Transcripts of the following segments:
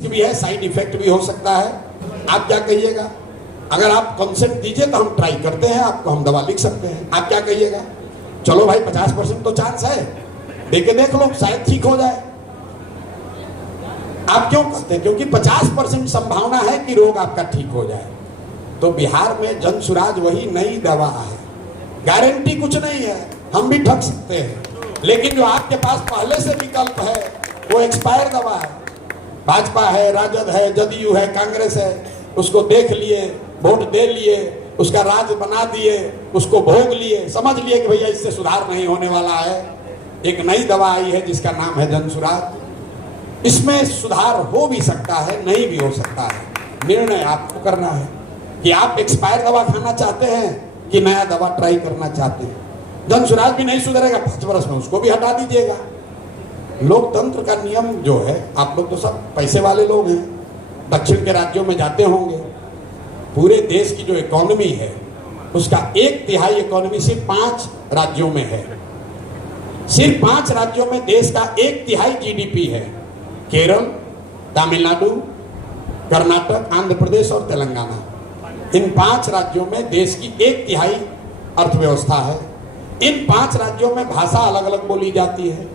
भी है, side effect भी हो सकता है। आप क्या कहिएगा? अगर आप कंसेंट दीजिए तो हम ट्राई करते हैं, आपको हम दवा लिख सकते हैं। आप क्या कहिएगा? चलो भाई 50% तो चांस है, देख लो शायद ठीक हो जाए। आप क्यों कहते हैं? क्योंकि 50% संभावना है कि रोग आपका ठीक हो जाए। तो बिहार में जनसुराज वही नई दवा है, गारंटी कुछ नहीं है, हम भी ठग सकते हैं, लेकिन जो आपके पास पहले से विकल्प है वो एक्सपायर दवा है। भाजपा है, राजद है, जदयू है, कांग्रेस है, उसको देख लिए, वोट दे लिए, उसका राज बना दिए, उसको भोग लिए, समझ लिए कि भैया इससे सुधार नहीं होने वाला है। एक नई दवा आई है जिसका नाम है जनसुराज। इसमें सुधार हो भी सकता है, नहीं भी हो सकता है, निर्णय आपको करना है कि आप एक्सपायर दवा खाना चाहते हैं कि नया दवा ट्राई करना चाहते हैं। जनसुराज भी नहीं सुधरेगा 5 वर्ष में, उसको भी हटा दीजिएगा। लोकतंत्र का नियम जो है, आप लोग तो सब पैसे वाले लोग हैं, दक्षिण के राज्यों में जाते होंगे, पूरे देश की जो इकोनॉमी है उसका 1/3 इकोनॉमी सिर्फ 5 राज्यों में है। सिर्फ 5 राज्यों में देश का 1/3 जीडीपी है। केरल, तमिलनाडु, कर्नाटक, आंध्र प्रदेश और तेलंगाना, इन 5 राज्यों में देश की 1/3 अर्थव्यवस्था है। इन 5 राज्यों में भाषा अलग अलग बोली जाती है,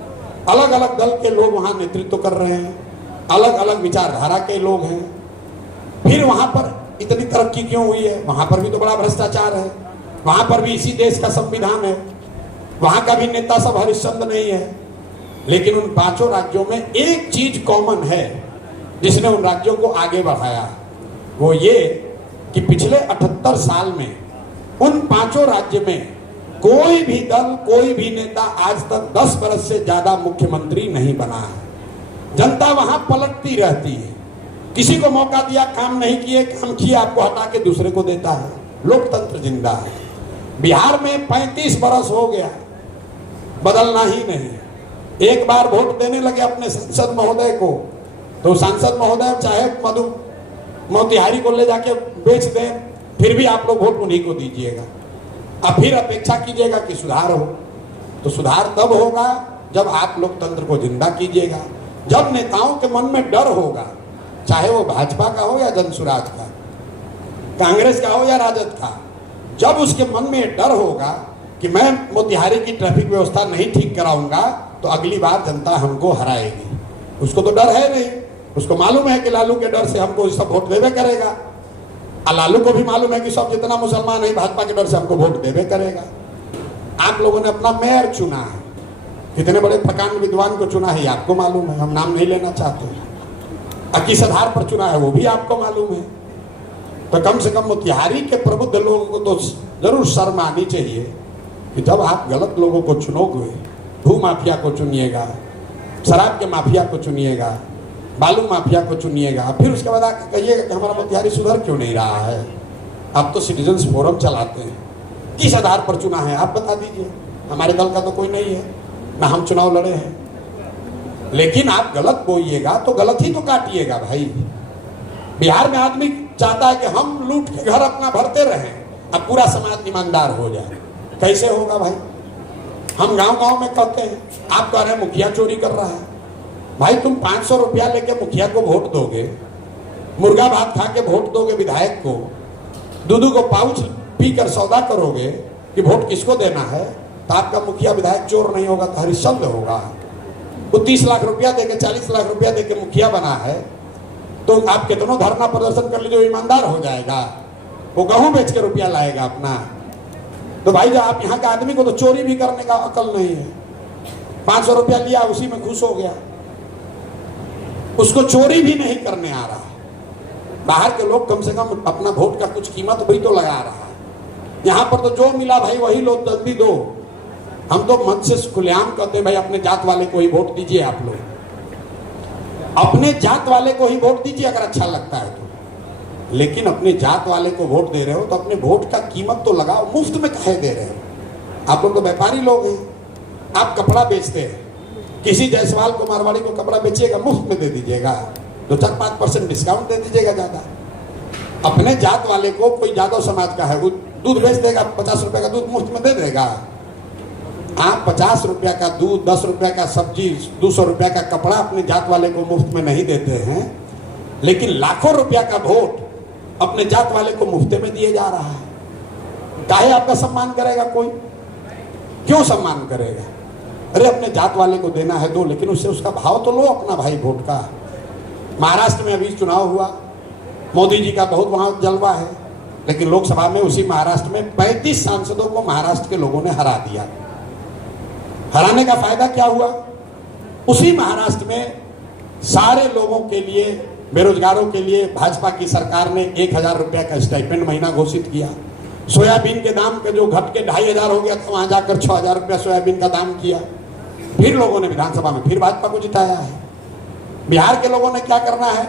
अलग अलग दल के लोग वहां नेतृत्व कर रहे हैं, अलग अलग विचारधारा के लोग हैं। फिर वहां पर इतनी तरक्की क्यों हुई है? वहां पर भी तो बड़ा भ्रष्टाचार है, वहां पर भी इसी देश का संविधान है, वहां का भी नेता सब हरिश्चंद्र नहीं है। लेकिन उन 5 राज्यों में एक चीज कॉमन है जिसने उन राज्यों को आगे बढ़ाया, वो ये कि पिछले 78 साल में उन 5 राज्य में कोई भी दल, कोई भी नेता आज तक 10 वर्ष से ज्यादा मुख्यमंत्री नहीं बना है। जनता वहां पलटती रहती है, किसी को मौका दिया, काम नहीं किए, काम किया, आपको हटा के दूसरे को देता है। लोकतंत्र जिंदा है। बिहार में 35 वर्ष हो गया, बदलना ही नहीं। एक बार वोट देने लगे अपने सांसद महोदय को, तो सांसद महोदय चाहे मोतिहारी को ले जाके बेच दें, फिर भी आप लोग वोट उन्हीं को दीजिएगा। अब फिर अपेक्षा कीजिएगा कि सुधार हो, तो सुधार तब होगा जब आप लोकतंत्र को जिंदा कीजिएगा, जब नेताओं के मन में डर होगा, चाहे वो भाजपा का हो या जनसुराज का, कांग्रेस का हो या राजद का। जब उसके मन में डर होगा कि मैं मोतिहारी की ट्रैफिक व्यवस्था नहीं ठीक कराऊंगा तो अगली बार जनता हमको हराएगी। उसको तो डर है नहीं, उसको मालूम है कि लालू के डर से हमको सब वोट देवे करेगा, और लालू को भी मालूम है कि सब जितना मुसलमान है भाजपा के डर से हमको वोट देवे करेगा। आप लोगों ने अपना मेयर चुना है, कितने बड़े प्रकांड विद्वान को चुना है आपको मालूम है, हम नाम नहीं लेना चाहते। किस आधार पर चुना है वो भी आपको मालूम है। तो कम से कम मोतिहारी के प्रबुद्ध लोगों को तो जरूर शर्म आनी चाहिए कि जब आप गलत लोगों को चुनोगे, भू माफिया को चुनिएगा, शराब के माफिया को चुनिएगा, बालू माफिया को चुनिएगा, फिर उसके बाद आके कहिएगा कि हमारा मोतिहारी सुधर क्यों नहीं रहा है। आप तो सिटीजन्स फोरम चलाते हैं, किस आधार पर चुना है आप बता दीजिए। हमारे दल का तो कोई नहीं है, ना हम चुनाव लड़े हैं। लेकिन आप गलत बोइएगा तो गलत ही तो काटिएगा भाई। बिहार में आदमी चाहता है कि हम लूट के घर अपना भरते रहें, अब पूरा समाज ईमानदार हो जाए। कैसे होगा भाई? हम गांव-गांव में कहते हैं, आप कह रहे हैं मुखिया चोरी कर रहा है। भाई तुम 500 रुपया लेके मुखिया को वोट दोगे, मुर्गा भात खा के वोट दोगे विधायक को, दूध को पाउच पीकर सौदा करोगे कि वोट किसको देना है, तो आपका मुखिया विधायक चोर नहीं होगा तो हरिश्चंद्र होगा। वो 30 लाख रुपया देके, 40 लाख रुपया देके मुखिया बना है, तो आप कितनों धरना प्रदर्शन कर लीजिए, ईमानदार हो जाएगा, वो गेहूं बेच के रुपया लाएगा अपना। तो भाई जो आप यहाँ के आदमी को तो चोरी भी करने का अकल नहीं है। 500 रुपया लिया, उसी में खुश हो गया, उसको चोरी भी नहीं करने आ रहा। बाहर के लोग कम से कम अपना वोट का कुछ कीमत भी तो लगा रहा है। यहाँ पर तो जो मिला भाई वही लो, जल्दी दो। हम तो मन से खुलेआम कहते भाई अपने जात वाले को ही वोट दीजिए। आप लोग अपने जात वाले को ही वोट दीजिए अगर अच्छा लगता है तो, लेकिन अपने जात वाले को वोट दे रहे हो तो अपने वोट का कीमत तो लगाओ। मुफ्त में काहे दे रहे हो? आप लोग तो व्यापारी लोग हैं। आप कपड़ा बेचते हैं, किसी जायसवाल को, मारवाड़ी को कपड़ा बेचिएगा, मुफ्त में दे दीजिएगा, 2-4-5% डिस्काउंट दे दीजिएगा ज्यादा। अपने जात वाले को, कोई यादव समाज का है, वो दूध बेच देगा, 50 रुपए का दूध मुफ्त में दे देगा। आप 50 रुपया का दूध, 10 रुपया का सब्जी, 200 रुपया का कपड़ा अपने जात वाले को मुफ्त में नहीं देते हैं। लेकिन लाखों रुपया का वोट अपने जात वाले को मुफ्ते में दिए जा रहा है। काहे आपका सम्मान करेगा कोई? क्यों सम्मान करेगा? अरे अपने जात वाले को देना है दो, लेकिन उससे उसका भाव तो लो अपना भाई वोट का। महाराष्ट्र में अभी चुनाव हुआ, मोदी जी का बहुत वहां जलवा है, लेकिन लोकसभा में उसी महाराष्ट्र में 35 सांसदों को महाराष्ट्र के लोगों ने हरा दिया। हराने का फायदा क्या हुआ? उसी महाराष्ट्र में सारे लोगों के लिए, बेरोजगारों के लिए भाजपा की सरकार ने 1000 रुपया का स्टाइपेंड महीना घोषित किया। सोयाबीन के दाम के जो घट के 2500 हो गया था, वहां जाकर 6000 रुपया सोयाबीन का दाम किया। फिर लोगों ने विधानसभा में फिर भाजपा को जिताया है। बिहार के लोगों ने क्या करना है?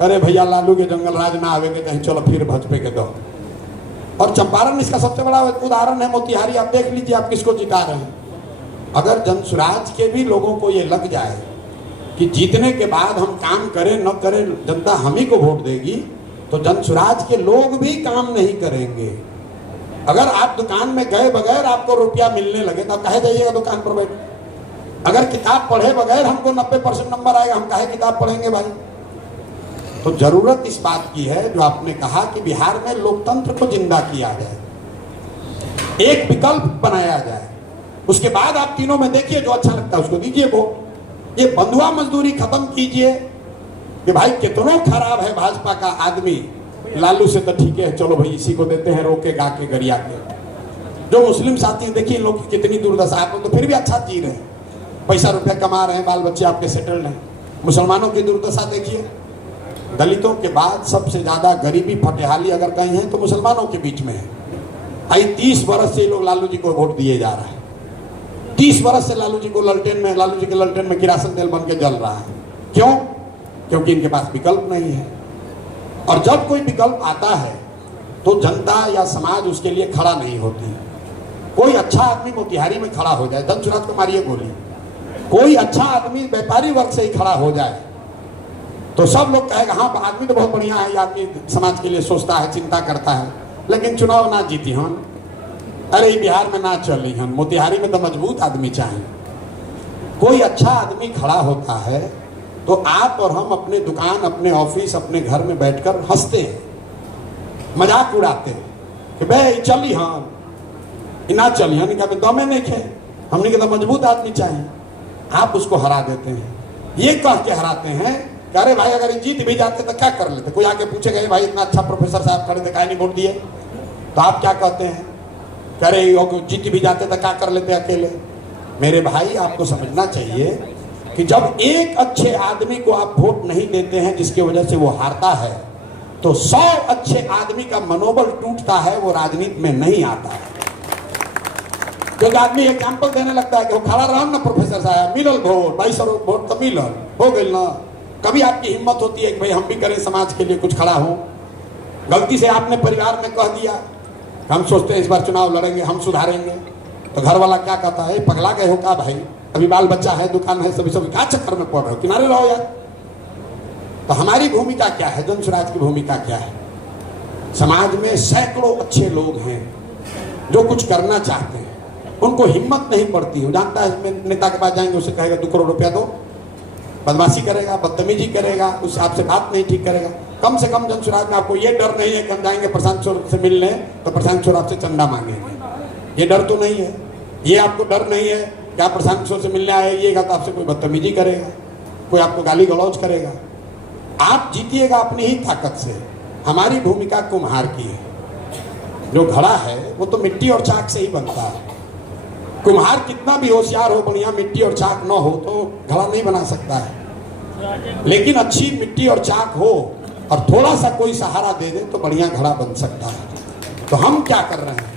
अरे भैया लालू के जंगल राज ना आवे के कहीं, चलो फिर भाजपा के दो। और चंपारण इसका सबसे बड़ा उदाहरण है। मोतिहारी आप देख लीजिए, आप किसको जिता रहे हैं। अगर जनसुराज के भी लोगों को ये लग जाए कि जीतने के बाद हम काम करें न करें जनता हम ही को वोट देगी, तो जनसुराज के लोग भी काम नहीं करेंगे। अगर आप दुकान में गए बगैर आपको रुपया मिलने लगे तो कहे जाइएगा दुकान पर बैठ। अगर किताब पढ़े बगैर हमको 90% नंबर आएगा, हम काहे किताब पढ़ेंगे भाई? तो जरूरत इस बात की है, जो आपने कहा कि बिहार में लोकतंत्र को जिंदा किया जाए, एक विकल्प बनाया जाए, उसके बाद आप तीनों में देखिए जो अच्छा लगता है उसको दीजिए वोट। ये बंधुआ मजदूरी खत्म कीजिए कि भाई कितना खराब है भाजपा का आदमी, लालू से तो ठीक है, चलो भाई इसी को देते हैं रोके गा के गरिया के। जो मुस्लिम साथी देखिए लोग की कितनी दुर्दशा, आप तो फिर भी अच्छा जी रहे हैं, पैसा रुपया कमा रहे हैं, बाल बच्चे आपके सेटल्ड हैं। मुसलमानों की दुर्दशा देखिए, दलितों के बाद सबसे ज्यादा गरीबी फटेहाली अगर कहीं है तो मुसलमानों के बीच में है। आई 30 वर्ष से लोग लालू जी को वोट दिए जा रहा है। 30 वर्ष से लालू जी को लालू जी के ललटेन में किरासन तेल बन के जल रहा है। क्यों? क्योंकि इनके पास विकल्प नहीं है। और जब कोई विकल्प आता है तो जनता या समाज उसके लिए खड़ा नहीं होती। कोई अच्छा आदमी मोतिहारी में खड़ा हो जाए, जनसुराज को मारिए गोली, कोई अच्छा आदमी व्यापारी वर्ग से ही खड़ा हो जाए तो सब लोग कहेगा हाँ आदमी तो बहुत बढ़िया है, ये आदमी समाज के लिए सोचता है, चिंता करता है, लेकिन चुनाव ना जीती हम, अरे बिहार में ना चली हम, मोतिहारी में तो मजबूत आदमी चाहिए। कोई अच्छा आदमी खड़ा होता है तो आप और हम अपने दुकान, अपने ऑफिस, अपने घर में बैठकर हंसते हैं, मजाक उड़ाते हैं कि भाई चली हम ना चली हम, दमे नहीं खे, हमने तो मजबूत आदमी चाहिए। आप उसको हरा देते हैं, ये कह के हराते हैं कि अरे भाई अगर जीत भी जाते तो क्या कर लेते। कोई आके पूछेगा भाई इतना अच्छा प्रोफेसर साहब खड़े थे, काहे नहीं वोट दिए? तो आप क्या कहते हैं? अरे जीत भी जाते तो क्या कर लेते अकेले। मेरे भाई आपको समझना चाहिए कि जब एक अच्छे आदमी को आप वोट नहीं देते हैं जिसकी वजह से वो हारता है, तो 100 अच्छे आदमी का मनोबल टूटता है, वो राजनीति में नहीं आता है। क्योंकि आदमी एग्जाम्पल देने लगता है कि वो खड़ा रहा ना प्रोफेसर साहब, मिलल वोट 2200 वोट तो मिलल हो गई ना। कभी आपकी हिम्मत होती है कि भाई हम भी करें समाज के लिए कुछ खड़ा हो? गलती से आपने परिवार में कह दिया, हम सोचते हैं इस बार चुनाव लड़ेंगे, हम सुधारेंगे, तो घर वाला क्या कहता है, पगला गए हो क्या भाई, अभी बाल बच्चा है, दुकान है, सभी क्या चक्कर में पड़ रहे हो, किनारे रहो यार। तो हमारी भूमिका क्या है, जनसुराज की भूमिका क्या है? समाज में सैकड़ों अच्छे लोग हैं जो कुछ करना चाहते हैं, उनको हिम्मत नहीं पड़ती है। जानता है नेता के पास जाएंगे, उसे कहेगा 2 करोड़ रुपया दो, बदमाशी करेगा, बदतमीजी करेगा, उससे आपसे बात नहीं ठीक करेगा। कम से कम जनसुराज में आपको ये डर नहीं है कि हम जाएंगे प्रशांत किशोर से मिलने तो प्रशांत किशोर आपसे चंदा मांगेंगे, ये डर तो नहीं है। ये आपको डर नहीं है कि आप प्रशांत किशोर से मिलने आइएगा तो आपसे कोई बदतमीजी करेगा, कोई आपको गाली गलौज करेगा। आप जीतिएगा अपनी ही ताकत से। हमारी भूमिका कुम्हार की है, जो घड़ा है वो तो मिट्टी और चाक से ही बनता है। कुम्हार कितना भी होशियार हो, बढ़िया मिट्टी और चाक न हो तो घड़ा नहीं बना सकता है। लेकिन अच्छी मिट्टी और चाक हो और थोड़ा सा कोई सहारा दे दे तो बढ़िया घड़ा बन सकता है। तो हम क्या कर रहे हैं,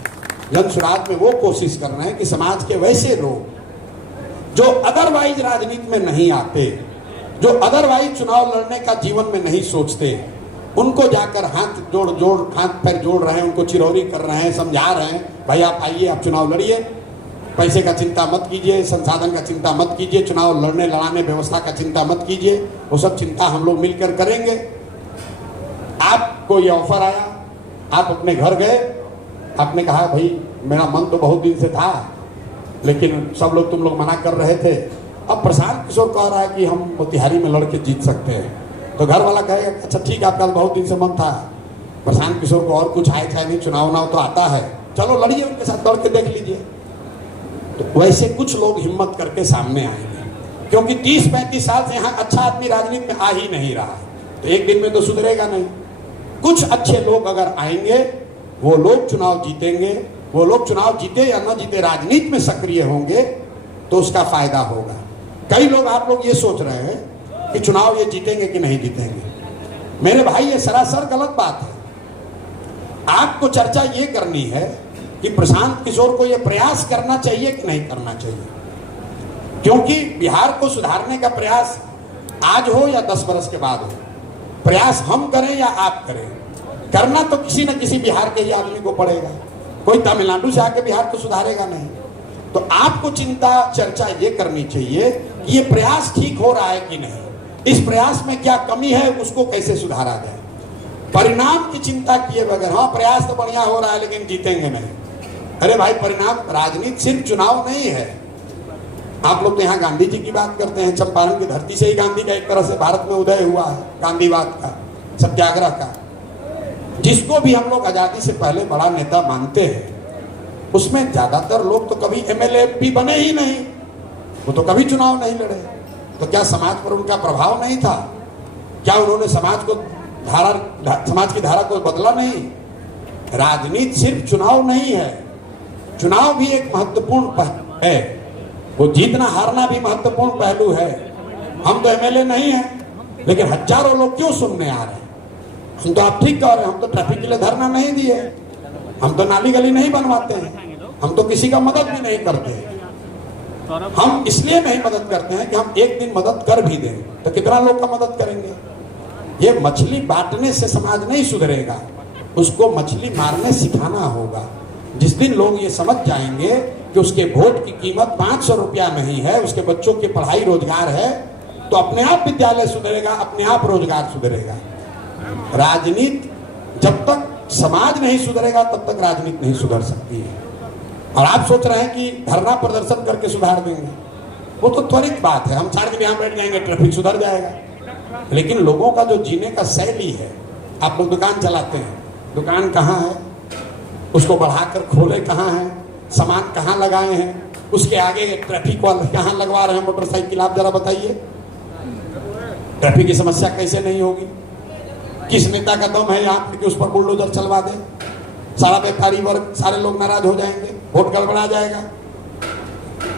जनसुराज में वो कोशिश कर रहे हैं कि समाज के वैसे लोग जो अदरवाइज राजनीति में नहीं आते, जो अदरवाइज चुनाव लड़ने का जीवन में नहीं सोचते, उनको जाकर हाथ पैर जोड़ रहे हैं, उनको चिरौरी कर रहे हैं, समझा रहे हैं भाई आप आइए, आप चुनाव लड़िए, पैसे का चिंता मत कीजिए, संसाधन का चिंता मत कीजिए, चुनाव लड़ने लड़ाने व्यवस्था का चिंता मत कीजिए, वो सब चिंता हम लोग मिलकर करेंगे। आपको ये ऑफर आया, आप अपने घर गए, आपने कहा भाई मेरा मन तो बहुत दिन से था लेकिन सब लोग तुम लोग मना कर रहे थे, अब प्रशांत किशोर कह रहा है कि हम मोतिहारी में लड़के जीत सकते हैं, तो घर वाला कहेगा अच्छा ठीक है, आपका बहुत दिन से मन था प्रशांत किशोर को और कुछ आए थे नहीं, चुनाव तो आता है, चलो लड़िए उनके साथ, दौड़ के देख लीजिए। तो वैसे कुछ लोग हिम्मत करके सामने आएंगे, क्योंकि 30-35 साल से यहाँ अच्छा आदमी राजनीति में आ ही नहीं रहा है, तो एक दिन में तो सुधरेगा नहीं। कुछ अच्छे लोग अगर आएंगे, वो लोग चुनाव जीतेंगे, वो लोग चुनाव जीते या न जीते राजनीति में सक्रिय होंगे तो उसका फायदा होगा। कई लोग, आप लोग ये सोच रहे हैं कि चुनाव ये जीतेंगे कि नहीं जीतेंगे। मेरे भाई ये सरासर गलत बात है। आपको चर्चा ये करनी है कि प्रशांत किशोर को ये प्रयास करना चाहिए कि नहीं करना चाहिए, क्योंकि बिहार को सुधारने का प्रयास आज हो या 10 वर्ष के बाद हो, प्रयास हम करें या आप करें, करना तो किसी न किसी बिहार के ही आदमी को पड़ेगा। कोई तमिलनाडु से आके बिहार को सुधारेगा नहीं। तो आपको चिंता चर्चा ये करनी चाहिए कि ये प्रयास ठीक हो रहा है कि नहीं, इस प्रयास में क्या कमी है, उसको कैसे सुधारा जाए। परिणाम की चिंता किए बगैर, हाँ प्रयास तो बढ़िया हो रहा है लेकिन जीतेंगे नहीं। अरे भाई, परिणाम, राजनीति सिर्फ चुनाव नहीं है। आप लोग तो यहाँ गांधी जी की बात करते हैं, चंपारण की धरती से ही गांधी का एक तरह से भारत में उदय हुआ है, गांधीवाद का, सत्याग्रह का। जिसको भी हम लोग आजादी से पहले बड़ा नेता मानते हैं, उसमें ज्यादातर लोग तो कभी एमएलए भी बने ही नहीं, वो तो कभी चुनाव नहीं लड़े। तो क्या समाज पर उनका प्रभाव नहीं था? क्या उन्होंने समाज की धारा को बदला नहीं? राजनीति सिर्फ चुनाव नहीं है, चुनाव भी एक महत्वपूर्ण है, वो जीतना हारना भी महत्वपूर्ण पहलू है। हम तो एमएलए नहीं है, लेकिन हजारों लोग क्यों सुनने आ रहे हैं? हम तो, आप ठीक कह रहे हैं, हम तो ट्रैफिक के लिए धरना नहीं दिए, हम तो नाली गली नहीं बनवाते हैं, हम तो किसी का मदद भी नहीं करते हैं। हम इसलिए नहीं मदद करते हैं कि हम एक दिन मदद कर भी दें तो कितना लोग का मदद करेंगे। ये मछली बांटने से समाज नहीं सुधरेगा, उसको मछली मारने सिखाना होगा। जिस दिन लोग ये समझ जाएंगे कि उसके वोट की कीमत 500 रुपया नहीं है, उसके बच्चों की पढ़ाई रोजगार है, तो अपने आप विद्यालय सुधरेगा, अपने आप रोजगार सुधरेगा। राजनीति जब तक समाज नहीं सुधरेगा तब तक राजनीति नहीं सुधर सकती है। और आप सोच रहे हैं कि धरना प्रदर्शन करके सुधार देंगे, वो तो त्वरित बात है, हम 4 दिन यहाँ बैठ जाएंगे ट्रैफिक सुधर जाएगा। लेकिन लोगों का जो जीने का शैली है, आप लोग दुकान चलाते हैं, दुकान कहाँ है, उसको बढ़ाकर खोले कहाँ है, सामान कहाँ लगाए हैं, उसके आगे ट्रैफिक वाले कहाँ लगवा रहे हैं मोटरसाइकिल, आप जरा बताइए। ट्रैफिक की समस्या कैसे नहीं होगी? किस नेता का दम है यहाँ कि उस पर बुलडोजर चलवा दे? सारा व्यापारी वर्ग, सारे लोग नाराज हो जाएंगे, वोट गड़बड़ा जाएगा।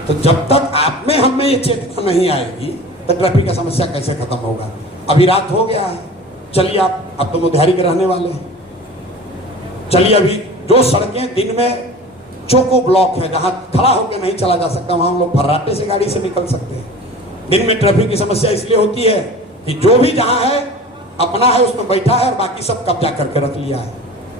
तो जब तक आप में हम में ये चेतना नहीं आएगी तो ट्रैफिक का समस्या कैसे खत्म होगा? अभी रात हो गया है, चलिए आप तो मोतिहारी के रहने वाले हैं, चलिए अभी जो सड़कें दिन में चौको ब्लॉक है, जहां खड़ा होकर नहीं चला जा सकता, वहां हम लोग फर्राटे से गाड़ी से निकल सकते हैं। दिन में ट्रैफिक की समस्या इसलिए होती है कि जो भी जहां है अपना है उसमें बैठा है और बाकी सब कब्जा करके रख लिया है।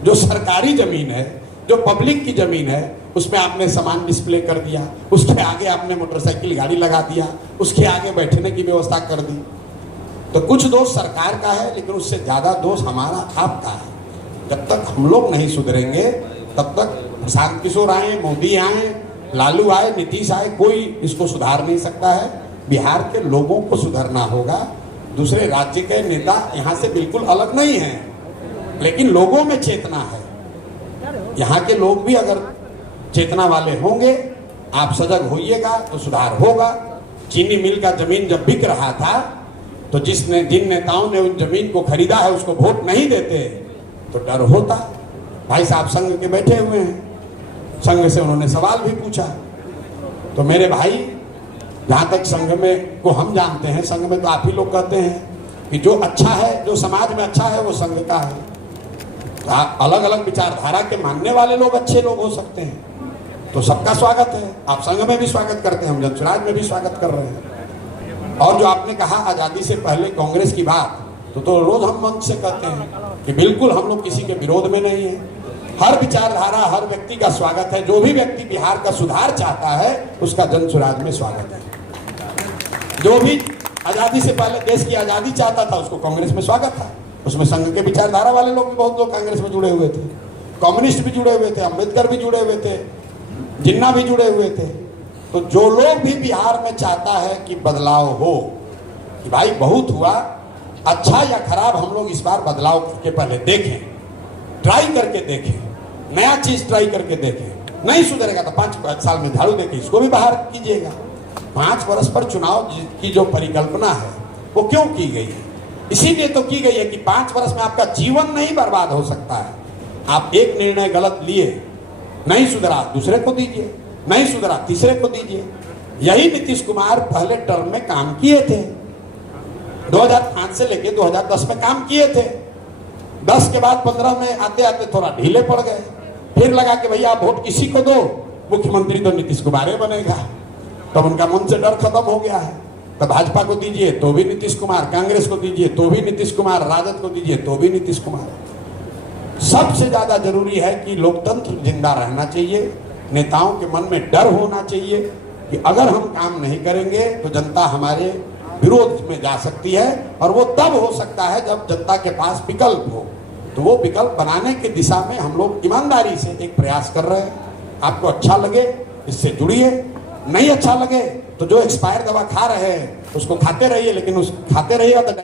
जो सरकारी जमीन है, जो पब्लिक की जमीन है, उसमें आपने सामान डिस्प्ले कर दिया, उसके आगे आपने मोटरसाइकिल गाड़ी लगा दिया, उसके आगे बैठने की व्यवस्था कर दी। तो कुछ दोष सरकार का है, लेकिन उससे ज्यादा दोष हमारा आपका है। जब तक हम लोग नहीं सुधरेंगे तब तक प्रशांत किशोर आए, मोदी आए, लालू आए, नीतीश आए, कोई इसको सुधार नहीं सकता है। बिहार के लोगों को सुधरना होगा। दूसरे राज्य के नेता यहाँ से बिल्कुल अलग नहीं हैं, लेकिन लोगों में चेतना है। यहाँ के लोग भी अगर चेतना वाले होंगे, आप सजग होइएगा तो सुधार होगा। चीनी मिल का जमीन जब बिक रहा था तो जिन नेताओं ने उन जमीन को खरीदा है उसको वोट नहीं देते तो डर होता। भाई साहब संघ के बैठे हुए हैं, संघ से उन्होंने सवाल भी पूछा। तो मेरे भाई, जहाँ तक संघ में को हम जानते हैं, संघ में तो आप ही लोग कहते हैं कि जो अच्छा है, जो समाज में अच्छा है वो संघ का है। तो अलग अलग विचारधारा के मानने वाले लोग अच्छे लोग हो सकते हैं, तो सबका स्वागत है। आप संघ में भी स्वागत करते हैं, हम जनसुराज में भी स्वागत कर रहे हैं। और जो आपने कहा आज़ादी से पहले कांग्रेस की बात, तो रोज हम मंच से कहते हैं कि बिल्कुल हम लोग किसी के विरोध में नहीं है। हर विचारधारा, हर व्यक्ति का स्वागत है। जो भी व्यक्ति बिहार का सुधार चाहता है उसका जनसुराज में स्वागत है। जो भी आजादी से पहले देश की आजादी चाहता था उसको कांग्रेस में स्वागत था। उसमें संघ के विचारधारा वाले लोग भी बहुत लोग कांग्रेस में जुड़े हुए थे, कम्युनिस्ट भी जुड़े हुए थे, अम्बेडकर भी जुड़े हुए थे, जिन्ना भी जुड़े हुए थे। तो जो लोग भी बिहार में चाहता है कि बदलाव हो, कि भाई बहुत हुआ, अच्छा या खराब हम लोग इस बार बदलाव करके पहले देखें, ट्राई करके देखें, नया चीज ट्राई करके देखें। नहीं सुधरेगा तो 5 साल में झाड़ू देके इसको भी बाहर कीजिएगा। 5 वर्ष पर चुनाव की जो परिकल्पना है वो क्यों की गई है? इसीलिए तो की गई है कि 5 वर्ष में आपका जीवन नहीं बर्बाद हो सकता है। आप एक निर्णय गलत लिए, नहीं सुधरा दूसरे को दीजिए, नहीं सुधरा तीसरे को दीजिए। यही नीतीश कुमार पहले टर्म में काम किए थे। 2005 से लेके 2010 में काम किए थे। 10 के बाद 15 में आते आते थोड़ा ढीले पड़ गए। फिर लगा कि भैया वोट किसी को दो, मुख्यमंत्री तो नीतीश कुमार ही बनेगा। तब उनका मन से डर खत्म हो गया है। तो भाजपा को दीजिए तो भी नीतीश कुमार, कांग्रेस को दीजिए तो भी नीतीश कुमार, राजद को दीजिए तो भी नीतीश कुमार। सबसे ज्यादा जरूरी है कि लोकतंत्र जिंदा रहना चाहिए। नेताओं के मन में डर होना चाहिए कि अगर हम काम नहीं करेंगे तो जनता हमारे विरोध में जा सकती है, और वो तब हो सकता है जब जनता के पास विकल्प हो। तो वो विकल्प बनाने की दिशा में हम लोग ईमानदारी से एक प्रयास कर रहे हैं। आपको अच्छा लगे इससे जुड़िए, नहीं अच्छा लगे तो जो एक्सपायर दवा खा रहे हैं उसको खाते रहिए, लेकिन उस खाते रहिएगा तो